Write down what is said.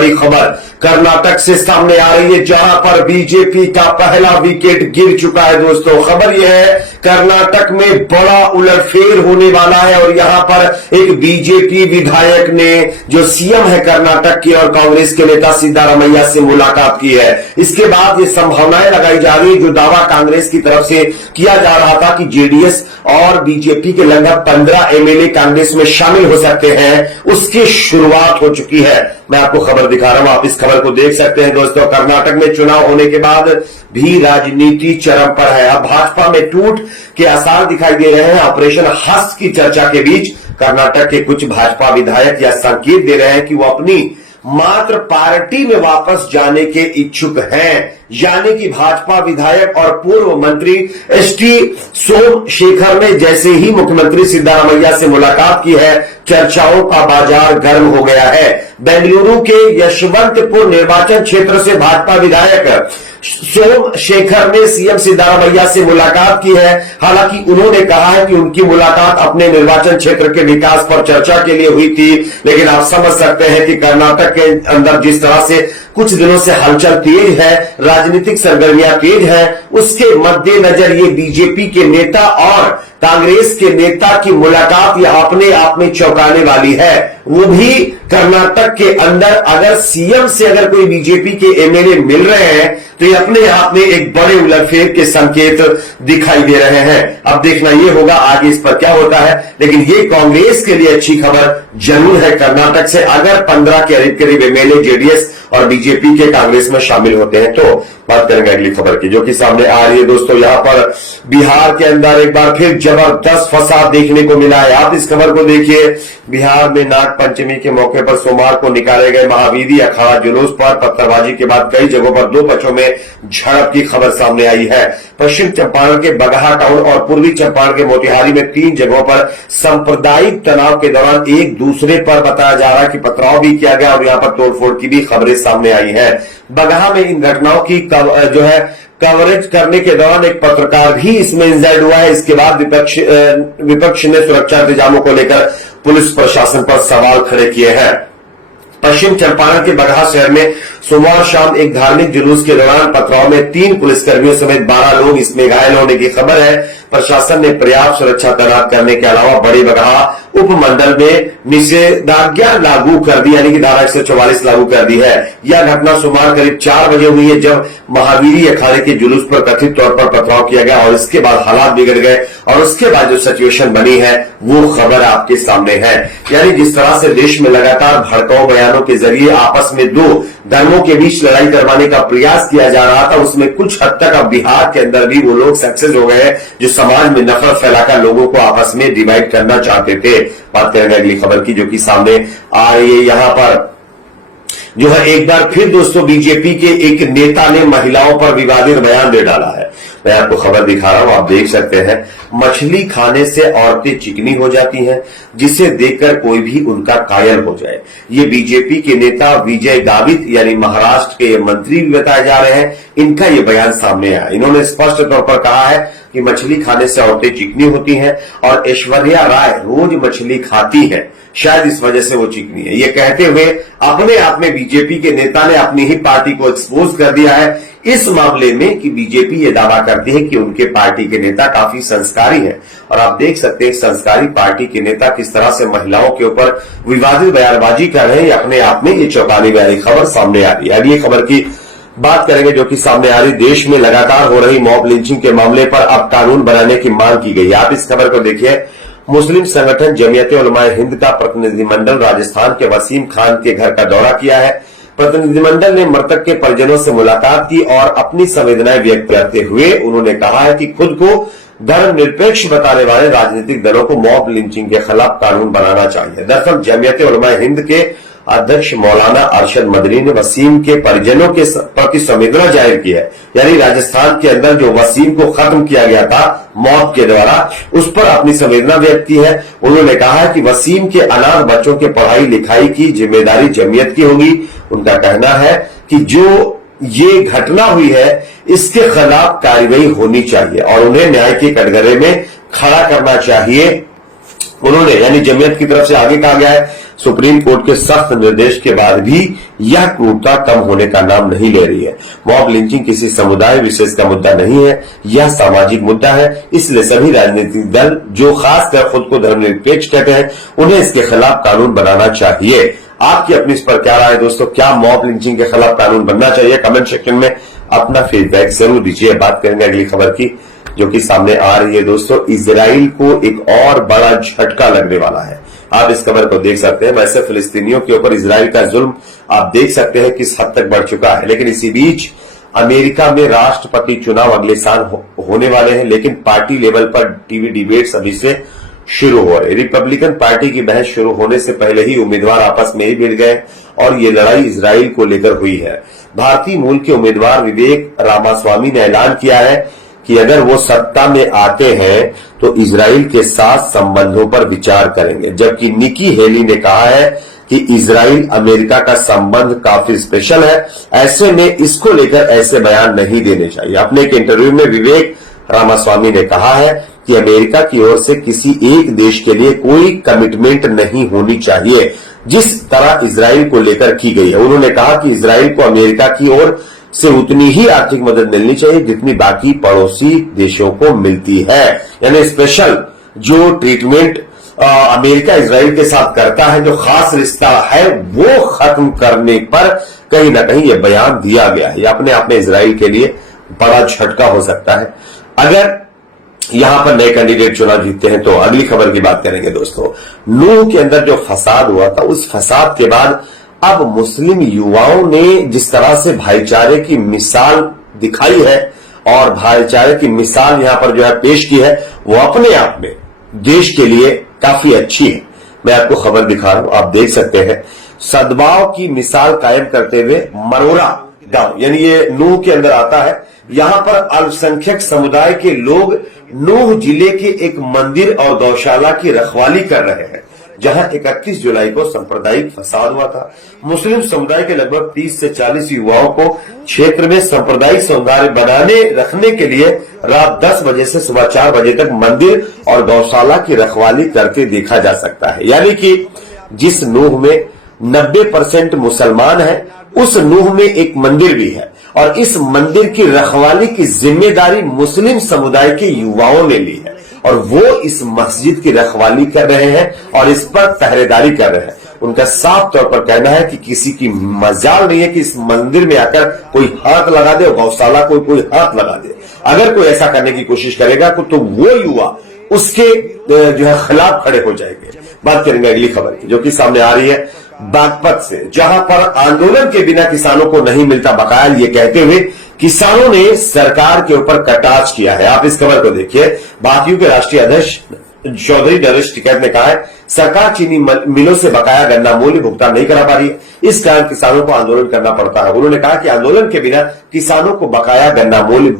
बड़ी खबर कर्नाटक से सामने आ रही है, जहां पर बीजेपी का पहला विकेट गिर चुका है। दोस्तों खबर यह है कर्नाटक में बड़ा उलटफेर होने वाला है और यहां पर एक बीजेपी विधायक ने जो सीएम है कर्नाटक के और कांग्रेस के नेता सिद्धारमैया से मुलाकात की है। इसके बाद ये संभावनाएं लगाई जा रही है, जो दावा कांग्रेस की तरफ से किया जा रहा था कि जेडीएस और बीजेपी के लगभग 15 एमएलए कांग्रेस में शामिल हो सकते हैं, उसकी शुरुआत हो चुकी है। मैं आपको खबर दिखा रहा हूं, आप इस खबर को देख सकते हैं। दोस्तों कर्नाटक में चुनाव होने के बाद भी राजनीति चरम पर है। अब भाजपा में टूट के आसार दिखाई दे रहे हैं। ऑपरेशन हस्त की चर्चा के बीच कर्नाटक के कुछ भाजपा विधायक यह संकेत दे रहे हैं कि वो अपनी मात्र पार्टी में वापस जाने के इच्छुक हैं। यानी कि भाजपा विधायक और पूर्व मंत्री एसटी सोमशेखर ने जैसे ही मुख्यमंत्री सिद्धारमैया से मुलाकात की है, चर्चाओं का बाजार गर्म हो गया है। बेंगलुरु के यशवंतपुर निर्वाचन क्षेत्र से भाजपा विधायक सोमशेखर ने सीएम सिद्धारमैया से मुलाकात की है। हालांकि उन्होंने कहा है कि उनकी मुलाकात अपने निर्वाचन क्षेत्र के विकास पर चर्चा के लिए हुई थी, लेकिन आप समझ सकते हैं कि कर्नाटक के अंदर जिस तरह से कुछ दिनों से हलचल तेज है, राजनीतिक सरगर्मियां तेज है, उसके मद्देनजर ये बीजेपी के नेता और कांग्रेस के नेता की मुलाकात यह अपने आप में चौंकाने वाली है। वो भी कर्नाटक के अंदर अगर सीएम से अगर कोई बीजेपी के एमएलए मिल रहे हैं तो ये अपने आप में एक बड़े उलटफेर के संकेत दिखाई दे रहे हैं। अब देखना ये होगा आगे इस पर क्या होता है, लेकिन ये कांग्रेस के लिए अच्छी खबर जरूर है। कर्नाटक से अगर 15 के करीब एमएलए जेडीएस और बीजेपी के कांग्रेस में शामिल होते हैं तो बात करेंगे अगली खबर की, जो कि सामने आ रही है। दोस्तों यहां पर बिहार के अंदर एक बार फिर जबरदस्त फसाद देखने को मिला है। आप इस खबर को देखिए। बिहार में नाग पंचमी के मौके पर सोमवार को निकाले गए महावीरी अखाड़ा जुलूस पर पत्थरबाजी के बाद कई जगहों पर दो पक्षों में झड़प की खबर सामने आई है। पश्चिम चंपारण के बगहा टाउन और पूर्वी चंपारण के मोतिहारी में 3 जगहों पर सांप्रदायिक तनाव के दौरान एक दूसरे पर बताया जा रहा है कि पथराव भी किया गया और यहां पर तोड़फोड़ की भी खबरें सामने आई है। बगहा में इन घटनाओं की कवरेज करने के दौरान एक पत्रकार भी इसमें इंजर्ड हुआ है। इसके बाद विपक्ष ने सुरक्षा इंतजामों को लेकर पुलिस प्रशासन पर सवाल खड़े किए हैं। पश्चिम चंपारण के बगहा शहर में सोमवार शाम एक धार्मिक जुलूस के दौरान पथराव में 3 पुलिसकर्मियों समेत 12 लोग इसमें घायल होने की खबर है। प्रशासन ने पर्याप्त सुरक्षा तैनात करने के अलावा बड़े बगहा उपमंडल में निषेधाज्ञा लागू कर दी, यानी कि धारा 144 लागू कर दी है। यह घटना सोमवार करीब 4 बजे हुई है, जब महावीरी अखाड़े के जुलूस पर कथित तौर पर पथराव किया गया और इसके बाद हालात बिगड़ गए और उसके बाद जो सिचुएशन बनी है वो खबर आपके सामने है। यानी जिस तरह से देश में लगातार भड़काऊ बयानों के जरिए आपस में दो धर्मों के बीच लड़ाई करवाने का प्रयास किया जा रहा था, उसमें कुछ हद तक अब बिहार के अंदर भी वो लोग सक्सेस हो गए जो समाज में नफरत फैलाकर लोगों को आपस में डिवाइड करना चाहते थे। बात करेंगे अगली खबर की, जो कि सामने आ रही है। यहां पर जो है एक बार फिर दोस्तों बीजेपी के एक नेता ने महिलाओं पर विवादित बयान दे डाला है। मैं आपको खबर दिखा रहा हूं, आप देख सकते हैं। मछली खाने से औरतें चिकनी हो जाती हैं, जिसे देखकर कोई भी उनका कायल हो जाए। ये बीजेपी के नेता विजय गावित यानी महाराष्ट्र के मंत्री भी बताए जा रहे हैं। इनका ये बयान सामने आया। इन्होंने स्पष्ट तौर पर कहा है कि मछली खाने से औरतें चिकनी होती हैं और ऐश्वर्या राय रोज मछली खाती है, शायद इस वजह से वो चिकनी है। ये कहते हुए अपने आप में बीजेपी के नेता ने अपनी ही पार्टी को एक्सपोज कर दिया है इस मामले में कि बीजेपी ये दावा करती है कि उनके पार्टी के नेता काफी संस्कारी हैं। और आप देख सकते हैं संस्कारी पार्टी के नेता किस तरह से महिलाओं के ऊपर विवादित बयानबाजी कर रहे हैं। अपने आप में ये चौंकाने वाली खबर सामने आ रही है। अगली खबर की बात करेंगे, जो कि सामने आ रही। देश में लगातार हो रही मॉब लिंचिंग के मामले पर अब कानून बनाने की मांग की गई। आप इस खबर को देखिए। मुस्लिम संगठन जमीयत उलमाए हिंद का प्रतिनिधिमंडल राजस्थान के वसीम खान के घर का दौरा किया है। प्रतिनिधिमंडल ने मृतक के परिजनों से मुलाकात की और अपनी संवेदनाएं व्यक्त करते हुए उन्होंने कहा है कि खुद को धर्मनिरपेक्ष बताने वाले राजनीतिक दलों को मॉब लिंचिंग के खिलाफ कानून बनाना चाहिए। दरअसल जमीयत उलमाए हिंद के अध्यक्ष मौलाना अरशद मदनी ने वसीम के परिजनों के प्रति संवेदना जाहिर की है। यानी राजस्थान के अंदर जो वसीम को खत्म किया गया था मौत के द्वारा, उस पर अपनी संवेदना व्यक्त की है। उन्होंने कहा है कि वसीम के अनाथ बच्चों के पढ़ाई लिखाई की जिम्मेदारी जमीयत की होगी। उनका कहना है कि जो ये घटना हुई है इसके खिलाफ कार्रवाई होनी चाहिए और उन्हें न्याय के कटघरे में खड़ा करना चाहिए। उन्होंने यानी जमीयत की तरफ से आगे कहा गया है सुप्रीम कोर्ट के सख्त निर्देश के बाद भी यह क्रूरता कम होने का नाम नहीं ले रही है। मॉब लिंचिंग किसी समुदाय विशेष का मुद्दा नहीं है, यह सामाजिक मुद्दा है। इसलिए सभी राजनीतिक दल जो खासकर खुद को धर्मनिरपेक्ष कहते हैं, उन्हें इसके खिलाफ कानून बनाना चाहिए। आपकी अपनी इस पर क्या राय है दोस्तों? क्या मॉब लिंचिंग के खिलाफ कानून बनना चाहिए? कमेंट सेक्शन में अपना फीडबैक जरूर दीजिए। बात करेंगे अगली खबर की, जो कि सामने आ रही है दोस्तों। इजराइल को एक और बड़ा झटका लगने वाला है। आप इस खबर को देख सकते हैं। वैसे फिलिस्तीनियों के ऊपर इजराइल का जुल्म आप देख सकते हैं किस हद तक बढ़ चुका है, लेकिन इसी बीच अमेरिका में राष्ट्रपति चुनाव अगले साल होने वाले हैं, लेकिन पार्टी लेवल पर टीवी डिबेट्स अभी से शुरू हो रहे। रिपब्लिकन पार्टी की बहस शुरू होने से पहले ही उम्मीदवार आपस में ही भिड़ गए और ये लड़ाई इजराइल को लेकर हुई है। भारतीय मूल के उम्मीदवार विवेक रामास्वामी ने ऐलान किया है कि अगर वो सत्ता में आते हैं तो इजराइल के साथ संबंधों पर विचार करेंगे, जबकि निकी हेली ने कहा है कि इजराइल अमेरिका का संबंध काफी स्पेशल है, ऐसे में इसको लेकर ऐसे बयान नहीं देने चाहिए। अपने एक इंटरव्यू में विवेक रामास्वामी ने कहा है कि अमेरिका की ओर से किसी एक देश के लिए कोई कमिटमेंट नहीं होनी चाहिए, जिस तरह इजराइल को लेकर की गई है। उन्होंने कहा कि इजराइल को अमेरिका की ओर से उतनी ही आर्थिक मदद मिलनी चाहिए जितनी बाकी पड़ोसी देशों को मिलती है। यानी स्पेशल जो ट्रीटमेंट अमेरिका इजराइल के साथ करता है, जो खास रिश्ता है, वो खत्म करने पर कहीं ना कहीं यह बयान दिया गया है। यह अपने आप में इजराइल के लिए बड़ा झटका हो सकता है अगर यहां पर नए कैंडिडेट चुनाव जीतते हैं। तो अगली खबर की बात करेंगे दोस्तों। नूह के अंदर जो फसाद हुआ था, उस फसाद के बाद अब मुस्लिम युवाओं ने जिस तरह से भाईचारे की मिसाल दिखाई है और भाईचारे की मिसाल यहां पर जो है पेश की है, वो अपने आप में देश के लिए काफी अच्छी है। मैं आपको खबर दिखा रहा हूं, आप देख सकते हैं। सद्भाव की मिसाल कायम करते हुए मरोरा गांव, यानी ये नूह के अंदर आता है। यहां पर अल्पसंख्यक समुदाय के लोग नूह जिले के एक मंदिर और गौशाला की रखवाली कर रहे हैं, जहां 31 जुलाई को सांप्रदायिक फसाद हुआ था। मुस्लिम समुदाय के लगभग 30 से 40 युवाओं को क्षेत्र में सांप्रदायिक सौंदर्य बनाने रखने के लिए रात 10 बजे से सुबह 4 बजे तक मंदिर और गौशाला की रखवाली करते देखा जा सकता है। यानी कि जिस नूह में 90% मुसलमान है, उस नूह में एक मंदिर भी है और इस मंदिर की रखवाली की जिम्मेदारी मुस्लिम समुदाय के युवाओं ने ली है और वो इस मस्जिद की रखवाली कर रहे हैं और इस पर पहरेदारी कर रहे हैं। उनका साफ तौर पर कहना है कि किसी की मजाल नहीं है कि इस मंदिर में आकर कोई हाथ लगा दे और गौशाला को कोई हाथ लगा दे। अगर कोई ऐसा करने की कोशिश करेगा तो वो युवा उसके जो है खिलाफ खड़े हो जाएंगे। बात करेंगे अगली खबर की, जो कि सामने आ रही है बागपत से, जहां पर आंदोलन के बिना किसानों को नहीं मिलता बकाया, ये कहते हुए किसानों ने सरकार के ऊपर कटाक्ष किया है। आप इस खबर को देखिए। भाजपा के राष्ट्रीय अध्यक्ष चौधरी नरेश टिकैत ने कहा है, सरकार चीनी मिलों से बकाया गन्ना मूल्य भुगतान नहीं करा पा रही है, इस कारण किसानों को आंदोलन करना पड़ता है। उन्होंने कहा कि आंदोलन के बिना किसानों को बकाया गन्ना मूल्य